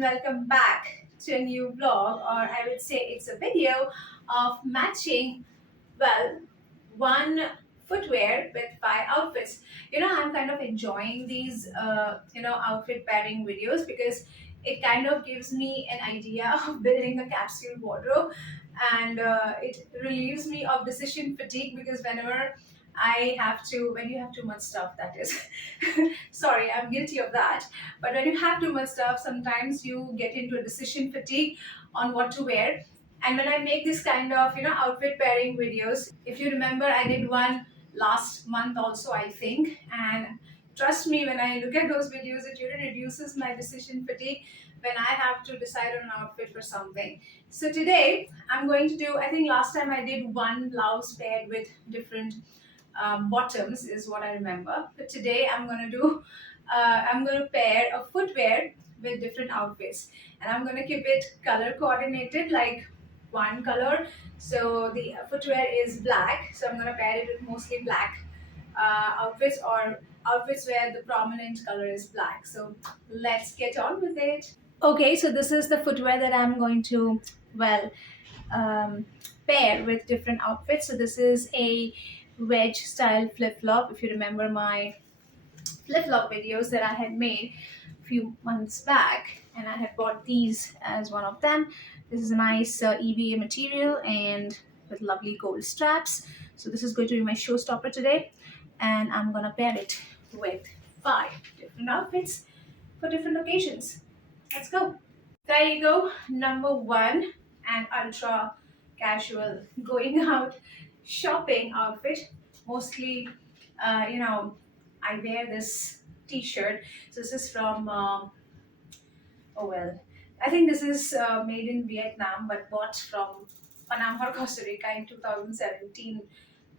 and welcome back to a new vlog, or I would say it's a video of matching, well, one footwear with 5 outfits. I'm kind of enjoying these, outfit pairing videos because it kind of gives me an idea of building a capsule wardrobe, and it relieves me of decision fatigue because when you have too much stuff, that is. Sorry, I'm guilty of that. But when you have too much stuff, sometimes you get into a decision fatigue on what to wear. And when I make this kind of, outfit pairing videos, if you remember, I did one last month also, I think. And trust me, when I look at those videos, it really reduces my decision fatigue when I have to decide on an outfit for something. So today, I'm going to do, I think last time I did one blouse paired with different bottoms, is what I remember. But today, I'm going to pair a footwear with different outfits. And I'm going to keep it color coordinated, like one color. So the footwear is black. So I'm going to pair it with mostly black outfits, or outfits where the prominent color is black. So let's get on with it. Okay, so this is the footwear that I'm going to, well, um, pair with different outfits. So this is a wedge style flip flop. If you remember my flip flop videos that I had made a few months back, and I had bought these as one of them. This is a nice EVA material and with lovely gold straps. So this is going to be my showstopper today, and I'm gonna pair it with 5 different outfits for different occasions. Let's go. There you go. Number one, an ultra casual going out shopping outfit. Mostly, you know, I wear this t-shirt. So this is from, oh well, I think this is made in Vietnam but bought from Panama or Costa Rica in 2017,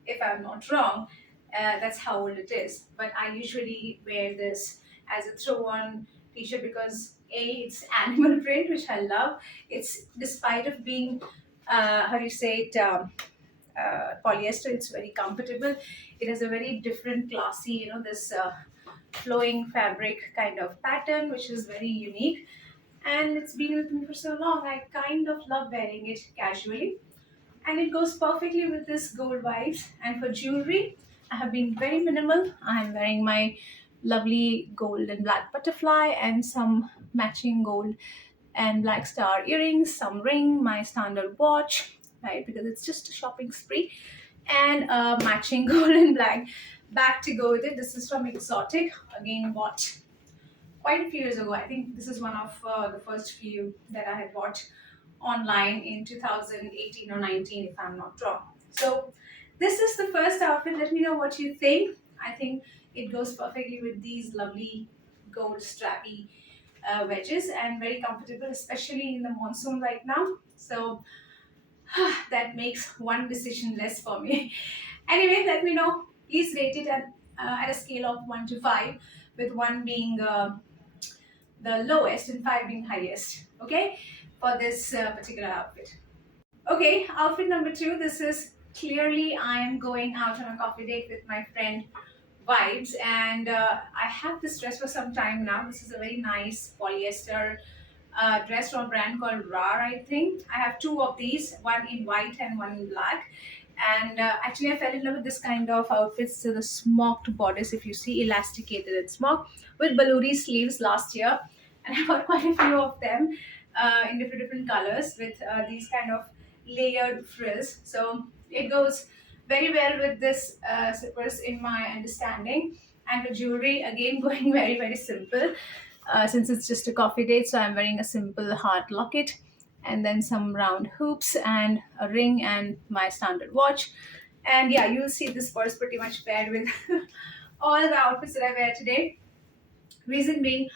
if I'm not wrong. That's how old it is. But I usually wear this as a throw-on t-shirt because it's animal print, which I love. It's, despite of being, how do you say it, polyester, it's very comfortable. It has a very different classy, this flowing fabric kind of pattern, which is very unique, and it's been with me for so long. I kind of love wearing it casually, and it goes perfectly with this gold vibes. And for jewelry, I have been very minimal. I'm wearing my lovely gold and black butterfly and some matching gold and black star earrings, some ring, my standard watch, right? Because it's just a shopping spree, and a matching gold and black bag to go with it. This is from Exotic, again bought quite a few years ago. I think this is one of the first few that I had bought online in 2018 or 19, if I'm not wrong. So this is the first outfit. Let me know what you think. I think it goes perfectly with these lovely gold strappy wedges, and very comfortable, especially in the monsoon right now. So that makes one decision less for me. Anyway, let me know. Please rate it at a scale of 1 to 5, with 1 being the lowest and 5 being highest. Okay, for this particular outfit. Okay, outfit number 2. This is clearly I am going out on a coffee date with my friend Vibes, and I have this dress for some time now. This is a very nice polyester dress from a brand called RAR, I think. I have 2 of these, one in white and one in black. And actually, I fell in love with this kind of outfits. So the smocked bodice, if you see, elasticated and smocked with balloony sleeves last year, and I got quite a few of them in different colors with these kind of layered frills. So it goes very well with this slippers, in my understanding. And the jewelry, again, going very simple, since it's just a coffee date. So I'm wearing a simple heart locket, and then some round hoops and a ring and my standard watch. And yeah, you'll see this purse pretty much paired with all the outfits that I wear today. Reason being,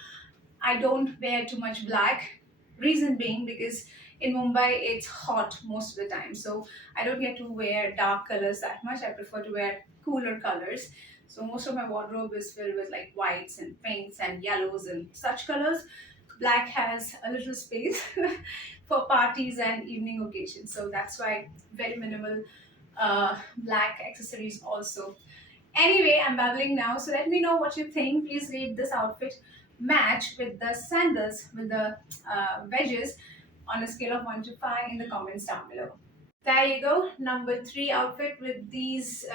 I don't wear too much black. Reason being, because in Mumbai it's hot most of the time, so I don't get to wear dark colors that much. I prefer to wear cooler colors. So most of my wardrobe is filled with like whites and pinks and yellows and such colors. Black has a little space for parties and evening occasions, so that's why very minimal black accessories also. Anyway, I'm babbling now, so let me know what you think. Please rate this outfit match with the sandals, with the wedges, on a scale of 1 to 5 in the comments down below. There you go, number 3 outfit with these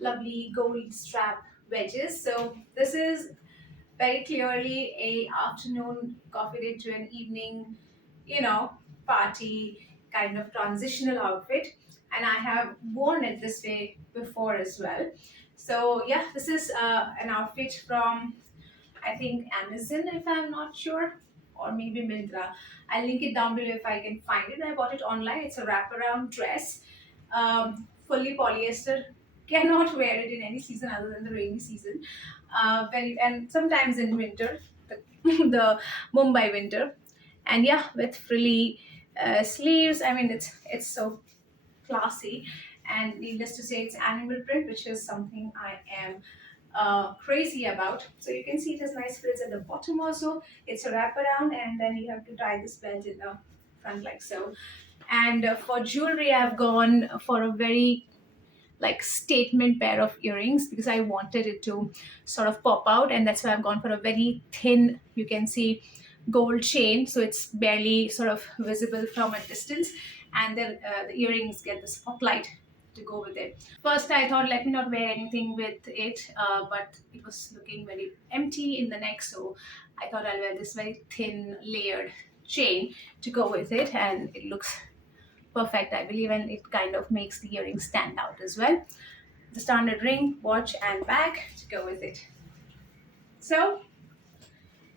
lovely gold strap wedges. So this is very clearly a afternoon coffee date to an evening, you know, party kind of transitional outfit, and I have worn it this way before as well. So yeah, this is an outfit from, I think, Amazon, if I'm not sure, or maybe Myntra. I'll link it down below if I can find it. I bought it online. It's a wraparound dress, fully polyester. Cannot wear it in any season other than the rainy season. And sometimes in winter, the, the Mumbai winter. And yeah, with frilly sleeves. I mean, it's so classy. And needless to say, it's animal print, which is something I am crazy about. So you can see it has nice frills at the bottom also. It's a wraparound, and then you have to tie this belt in the front like so. And for jewelry, I've gone for a very like statement pair of earrings because I wanted it to sort of pop out, and that's why I've gone for a very thin, you can see, gold chain, so it's barely sort of visible from a distance, and then the earrings get the spotlight to go with it. First, I thought let me not wear anything with it, but it was looking very empty in the neck, so I thought I'll wear this very thin layered chain to go with it, and it looks perfect, I believe, and it kind of makes the earrings stand out as well. The standard ring, watch, and bag to go with it. So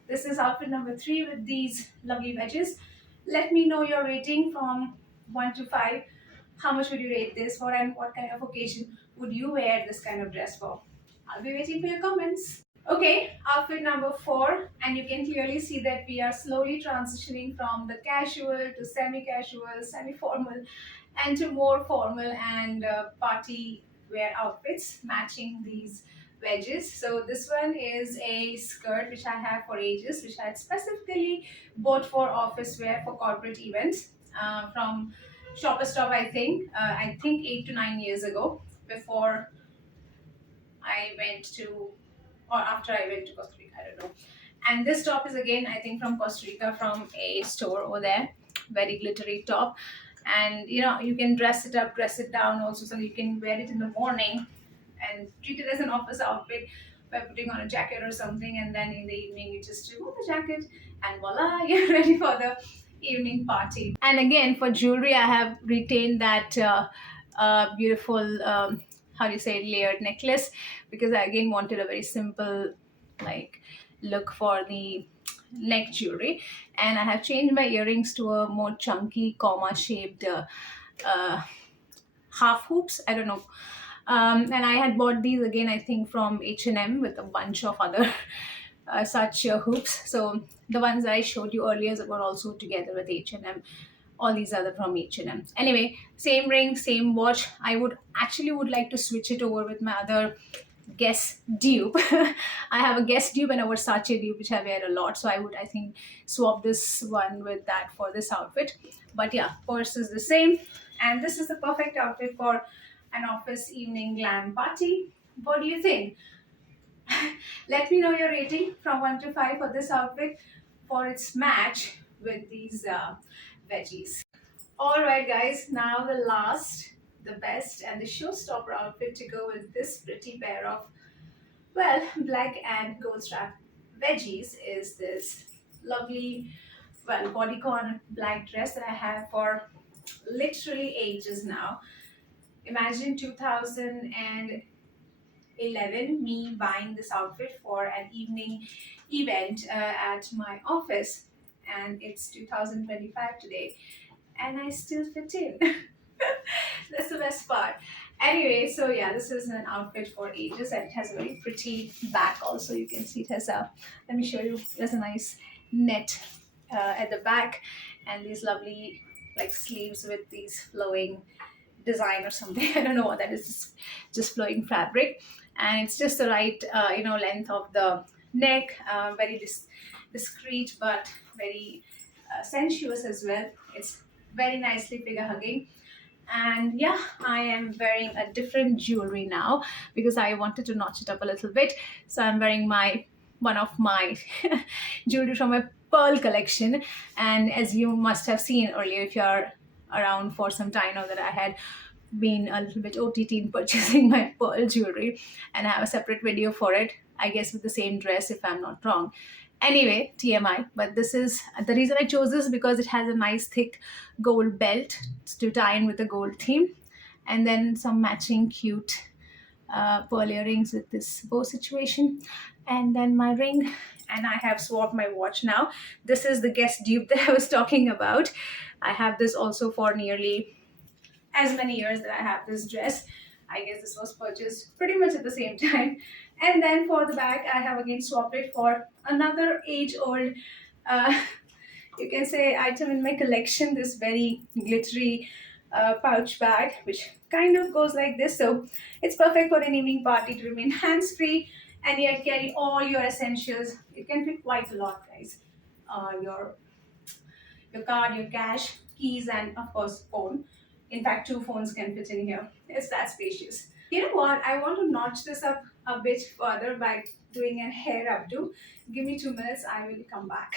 this is outfit number 3 with these lovely wedges. Let me know your rating from 1 to 5. How much would you rate this for, and what kind of occasion would you wear this kind of dress for? I'll be waiting for your comments. Okay, outfit number 4, and you can clearly see that we are slowly transitioning from the casual to semi-casual, semi-formal, and to more formal and party wear outfits matching these wedges. So this one is a skirt which I have for ages, which I had specifically bought for office wear for corporate events from Shopper Stop, I think 8 to 9 years ago, before I went to, or after I went to Costa Rica, I don't know. And this top is again, I think, from Costa Rica, from a store over there. Very glittery top. And you know, you can dress it up, dress it down also, so you can wear it in the morning and treat it as an office outfit by putting on a jacket or something, and then in the evening you just remove the jacket and voila, you're ready for the evening party. And again, for jewelry, I have retained that beautiful how do you say, layered necklace, because I again wanted a very simple like look for the neck jewelry, and I have changed my earrings to a more chunky comma shaped uh, half hoops, I don't know. And I had bought these again, I think, from H&M with a bunch of other such hoops. So the ones that I showed you earlier were also together with H&M. All these other from H&M. Anyway, same ring, same watch. I would like to switch it over with my other Guess dupe. I have a Guess dupe and a Versace dupe which I wear a lot. So I think, swap this one with that for this outfit. But yeah, purse is the same. And this is the perfect outfit for an office evening glam party. What do you think? Let me know your rating from 1 to 5 for this outfit for its match with these veggies. Alright, guys, now the last, the best, and the showstopper outfit to go with this pretty pair of, well, black and gold strap veggies is this lovely, well, bodycon black dress that I have for literally ages now. Imagine 2011, me buying this outfit for an evening event at my office, and it's 2025 today, and I still fit in. That's the best part. Anyway, so yeah, this is an outfit for ages, and it has a very pretty back also. You can see it has a, let me show you, there's a nice net at the back, and these lovely like sleeves with these flowing design or something. I don't know what that is, just flowing fabric, and it's just the right length of the neck, very discreet but very sensuous as well. It's very nicely figure hugging. And yeah, I am wearing a different jewelry now because I wanted to notch it up a little bit. So I'm wearing my one of my jewelry from my pearl collection. And as you must have seen earlier, if you're around for some time now, that I had been a little bit OTT in purchasing my pearl jewelry, and I have a separate video for it, I guess with the same dress if I'm not wrong. Anyway, TMI, but this is the reason I chose this, because it has a nice thick gold belt to tie in with the gold theme, and then some matching cute pearl earrings with this bow situation, and then my ring. And I have swapped my watch now. This is the guest dupe that I was talking about. I have this also for nearly as many years that I have this dress. I guess this was purchased pretty much at the same time. And then for the bag, I have again swapped it for another age old, uh, you can say, item in my collection. This very glittery pouch bag, which kind of goes like this. So it's perfect for an evening party to remain hands free and yet carry all your essentials. It can fit quite a lot, guys. Your card, your cash, keys, and of course, phone. In fact, two phones can fit in here. It's that spacious. You know what? I want to notch this up a bit further by doing a hair updo. Give me 2 minutes, I will come back.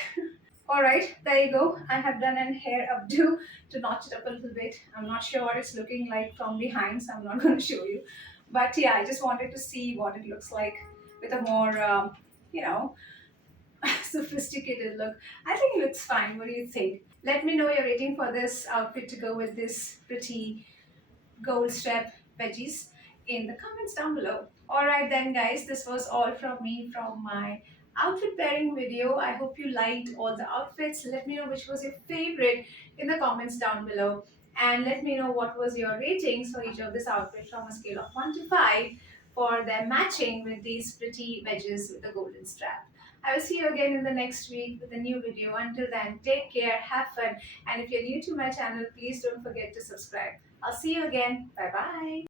Alright, there you go. I have done an hair updo to notch it up a little bit. I'm not sure what it's looking like from behind, so I'm not going to show you. But yeah, I just wanted to see what it looks like with a more, you know, sophisticated look. I think it looks fine. What do you think? Let me know your rating for this outfit to go with this pretty gold strap veggies in the comments down below. Alright then guys, this was all from me from my outfit pairing video. I hope you liked all the outfits. Let me know which was your favorite in the comments down below. And let me know what was your ratings for each of this outfit from a scale of 1 to 5 for their matching with these pretty wedges with the golden strap. I will see you again in the next week with a new video. Until then, take care, have fun, and if you're new to my channel, please don't forget to subscribe. I'll see you again. Bye bye.